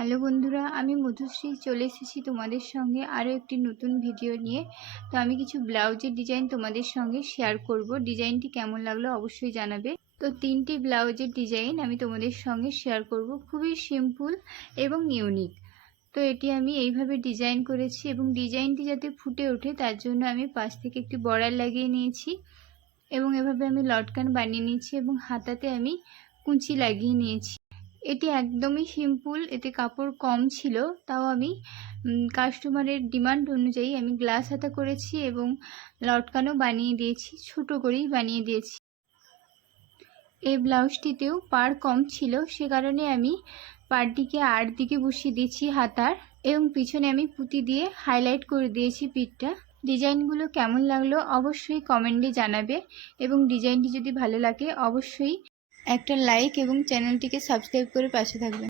Hello বন্ধুরা, আমি মধুশ্রী চলে এসেছি তোমাদের সঙ্গে আরও একটি নতুন ভিডিও নিয়ে। তো আমি কিছু ব্লাউজের ডিজাইন তোমাদের সঙ্গে শেয়ার করব। ডিজাইনটি কেমন লাগলো অবশ্যই জানাবে। তো 3টি ব্লাউজের ডিজাইন আমি তোমাদের সঙ্গে শেয়ার করব, খুবই সিম্পল এবং ইউনিক। তো এটি আমি এইভাবে ডিজাইন করেছি এবং ডিজাইনটি যাতে ফুটে ওঠে তার জন্য আমি পাশ থেকে একটি বর্ডার লাগিয়ে নিয়েছি এবং এভাবে আমি লটকান বানিয়ে নিয়েছি এবং হাতাতে আমি কুঁচি লাগিয়ে নিয়েছি। এটি একদমই সিম্পল, এতে কাপড় কম ছিল, তাও আমি কাস্টমারের ডিমান্ড অনুযায়ী আমি গ্লাস হাতা করেছি এবং লটকানও বানিয়ে দিয়েছি, ছোট করেই বানিয়ে দিয়েছি। এই ব্লাউজটিতেও পাড় কম ছিল, সে কারণে আমি পাড়টিকে আর দিকে বসিয়ে দিয়েছি হাতার এবং পিছনে আমি পুঁতি দিয়ে হাইলাইট করে দিয়েছি পিঠটা। ডিজাইনগুলো কেমন লাগলো অবশ্যই কমেন্টে জানাবে এবং ডিজাইনটি যদি ভালো লাগে অবশ্যই একটা লাইক এবং চ্যানেলটিকে সাবস্ক্রাইব করে পাশে থাকবেন।